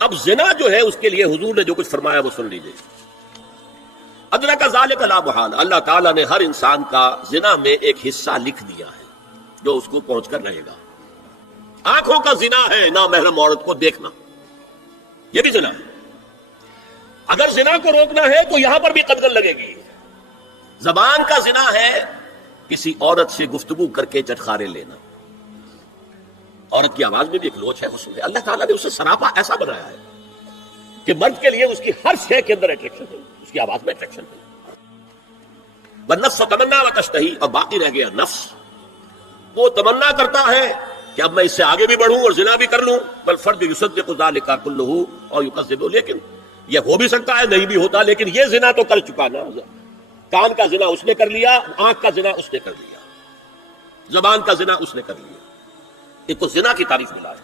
अब जिना जो है उसके लिए हुजूर ने जो कुछ फरमाया वो सुन लीजिए। अदरा का ज़ालिका ला मुहाल, अल्लाह ताला ने हर इंसान का जिना में एक हिस्सा लिख दिया है जो उसको पहुंचकर रहेगा। आंखों का जिना है ना महरम औरत को देखना, यह भी जिना है। अगर जिना को रोकना है तो यहां पर भी कदगन लगेगी। जबान का जिना है किसी औरत से गुफ्तगू करके चटखारे लेना। औरत की आवाज में भी एक लोच है, वो सुने। अल्लाह ताला ने उसे सरापा ऐसा बनाया है कि मर्द के लिए उसकी हर शय के अंदर अट्रैक्शन है, उसकी आवाज में अट्रैक्शन है। वह नफ्स तमन्ना व तश्तही, और बाकी रह गया नफ्स। वो तमन्ना करता है कि अब मैं इससे आगे भी बढ़ूं और जिना भी कर लूं। बल फर्द युसद्दिकु ज़ालिका कुल्लुहु और युकज़्ज़िबु, लेकिन यह हो भी सकता है, नहीं भी होता। लेकिन यह जिना तो कर चुका ना। कान का जिना उसने कर लिया, आंख का जिना उसने कर लिया, जबान का जिना उसने कर लिया। एक तो जिना की तारीफ मिला है।